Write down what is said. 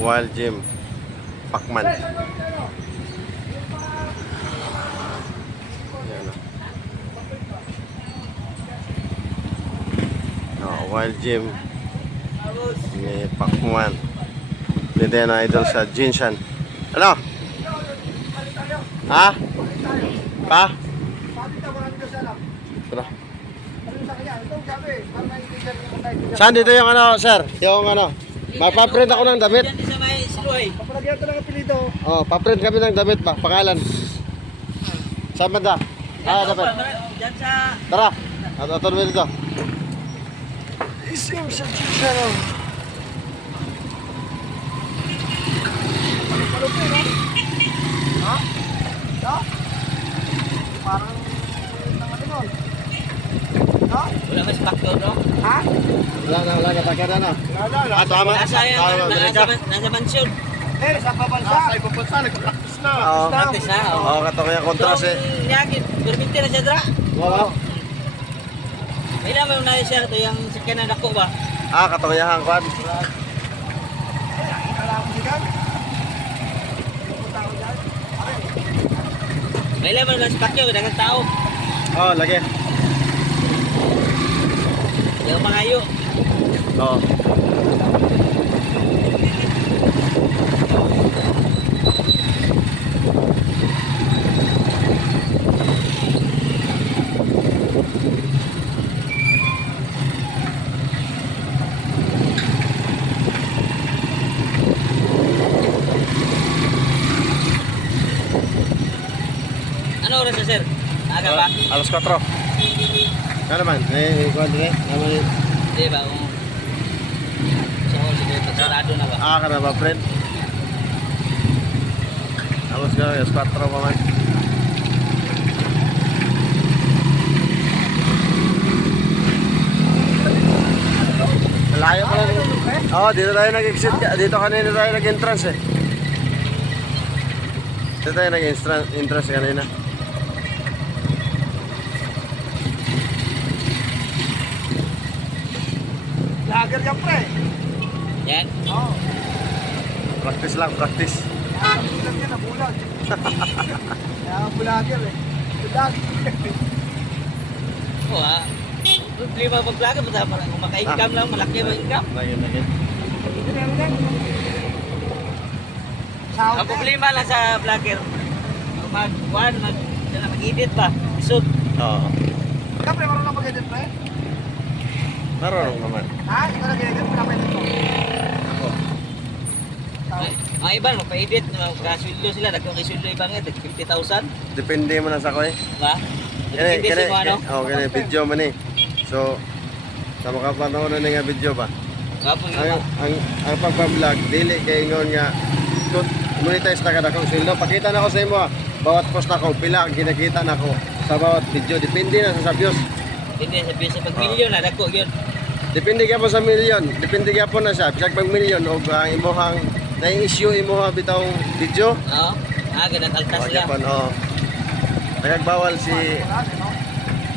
Wild Gym Pacman. Yan Wild Gym ni Pacman. Dito yan ang idol sa Jinshan. Ano? Ha? Pa? Tara. Saan dito yung ano, sir? Yung ano? Mapaprint ako ng damit. Papalagyan ko ng apelido. Oh, paprint kami ng damit ba? Pangalan. Saan banda? Ah, dapat. Diyan sa... Tara. Ato naman dito. Isim sa Jinshan. Palupin, no? Ha? Ha? Parang... Nang ha? Wala mas backdoor, no? Ha? Wala na, takada na. Wala. Ah, tama. Nasa mansyon. Sa pabansa. Sa ibang bansa, nagpa-practice na. Oo. Practice na, oh. Oo, kato kaya kontras eh. Yagin, berminti na siya, dra. Oo. May naman na siya ito, yung sakyan na dako ba? Ah, kato kaya hangkwan. May naman na sa pakyo, dagang tao. Oh, lagi. Yung mga ayo. Oo. Ano oras na, sir? Aga ba? Alas 4. Ano naman? Kwan din eh. Naman Hindi ba? Sa hall, sarado na ba? ah, ka na ba, friend? Alas 4 pa man. Malayo pa lang. Oo, dito tayo nag-exit. Dito kanina tayo nag-entrance eh. Dito tayo nag-entrance kanina. Lager yan, pre. Yan. Oo. Practice lang, practice. Bulag yan, nabulag. Kaya ang bulager eh. Bulag. Oo, ha? Problema pag-vlog, kung maka-income lang, malaki ba income? Lagi. Ang problema lang sa vlogger, mag-edit ba? Isod. Oo. Ikaw, pre, marunong mag-edit, pre? Marunong naman. Ha? Ikaw nag-edit, pinapedit mo. Ako. Mga iba, magpa-edit, magkasuldo sila, nagkakisuldo iba nga, 50,000, Depende mo na sa ko eh. ba? Depende sa mga ano. Oh, kani video man eh. So, sa makapanood na nga video ba? Kapag Ang pagpa-vlog dili kay ingon nga monetize na kada kong sweldo. Pakita na ko sa imo bawat post na ko pila ang kinakita na ko sa bawat video. Depende na sa views. hindi sa bisa pag milyon na dako yun. Depende gyapon sa milyon. Depende gyapon na siya. Bisag pag milyon og ang imong na-issue imo bitaw video. Oo. Ganang altas Oh, sila. gyapon oh. Nagagbawal si